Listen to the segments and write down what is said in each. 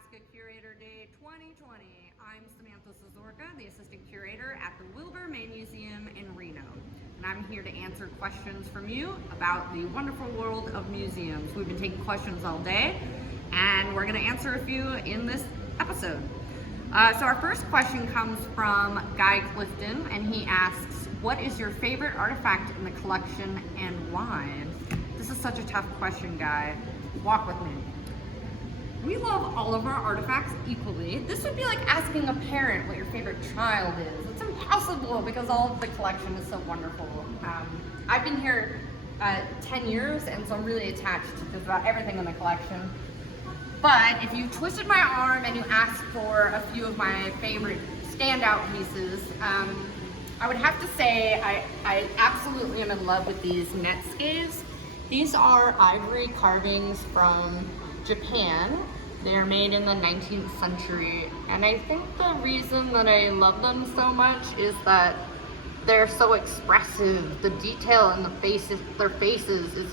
Ask a Curator Day 2020. I'm Samantha Szesciorka, the Assistant Curator at the Wilbur D Museum in Reno. And I'm here to answer questions from you about the wonderful world of museums. We've been taking questions all day, and we're going to answer a few in this episode. So our first question comes from Guy Clifton, and he asks, what is your favorite artifact in the collection and why? This is such a tough question, Guy. Walk with me. We love all of our artifacts equally. This would be like asking a parent what your favorite child is. It's impossible because all of the collection is so wonderful. I've been here 10 years, and so I'm really attached to just about everything in the collection. But if you twisted my arm and you asked for a few of my favorite standout pieces, I would have to say I absolutely am in love with these Netscaes. These are ivory carvings from Japan. They're made in the 19th century, and I think the reason that I love them so much is that they're so expressive. The detail in their faces is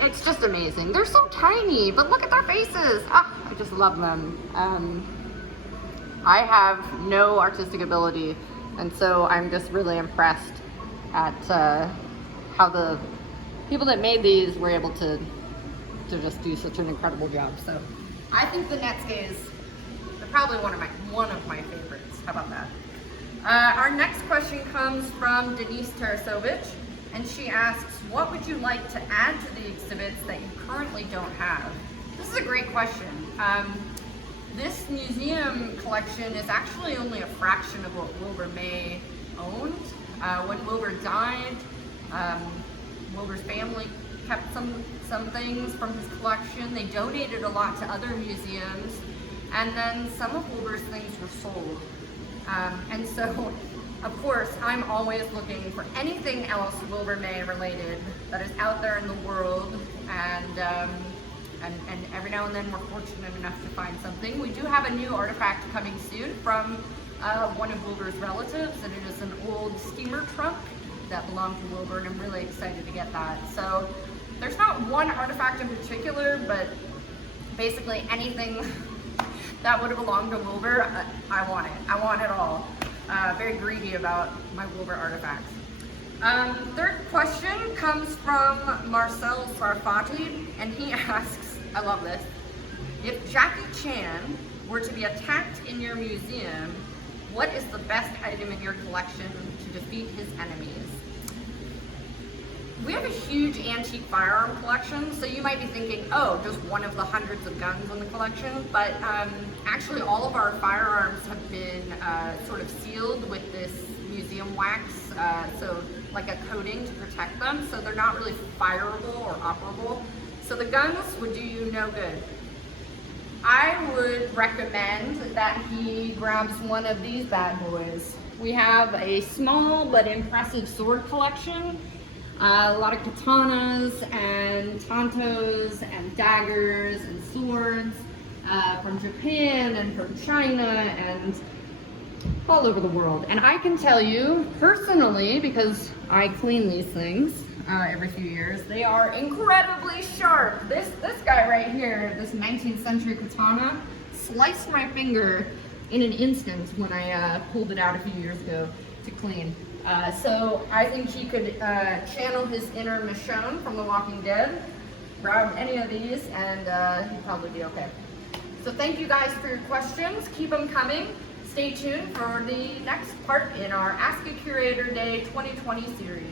it's just amazing. They're so tiny, but look at their faces. I just love them. I have no artistic ability, and so I'm just really impressed at how the people that made these were able to just do such an incredible job. So I think the Netscaes are probably one of my favorites. How about that? Our next question comes from Denise Tarasovich, and she asks, what would you like to add to the exhibits that you currently don't have? This is a great question. This museum collection is actually only a fraction of what Wilbur May owned. When Wilbur died, Wilbur's family kept some things from his collection. They donated a lot to other museums, and then some of Wilbur's things were sold. And so, of course, I'm always looking for anything else Wilbur May related that is out there in the world, and every now and then we're fortunate enough to find something. We do have a new artifact coming soon from one of Wilbur's relatives, and it is an old steamer trunk that belonged to Wilbur, and I'm really excited to get that. So there's not one artifact in particular, but basically anything that would have belonged to Wilbur, I want it. I want it all. Very greedy about my Wilbur artifacts. Third question comes from Marcel Sarfati, and he asks, I love this, if Jackie Chan were to be attacked in your museum, what is the best item in your collection to defeat his enemies? We have a huge antique firearm collection, so you might be thinking, oh, just one of the hundreds of guns in the collection, but actually all of our firearms have been sort of sealed with this museum wax, so like a coating to protect them, so they're not really fireable or operable. So the guns would do you no good. I would recommend that he grabs one of these bad boys. We have a small but impressive sword collection. A lot of katanas and tantos and daggers and swords from Japan and from China and all over the world. And I can tell you personally, because I clean these things every few years, they are incredibly sharp. This guy right here, this 19th century katana, sliced my finger in an instant when I pulled it out a few years ago to clean. So I think he could channel his inner Michonne from The Walking Dead, grab any of these, and he'd probably be okay. So thank you guys for your questions. Keep them coming. Stay tuned for the next part in our Ask a Curator Day 2020 series.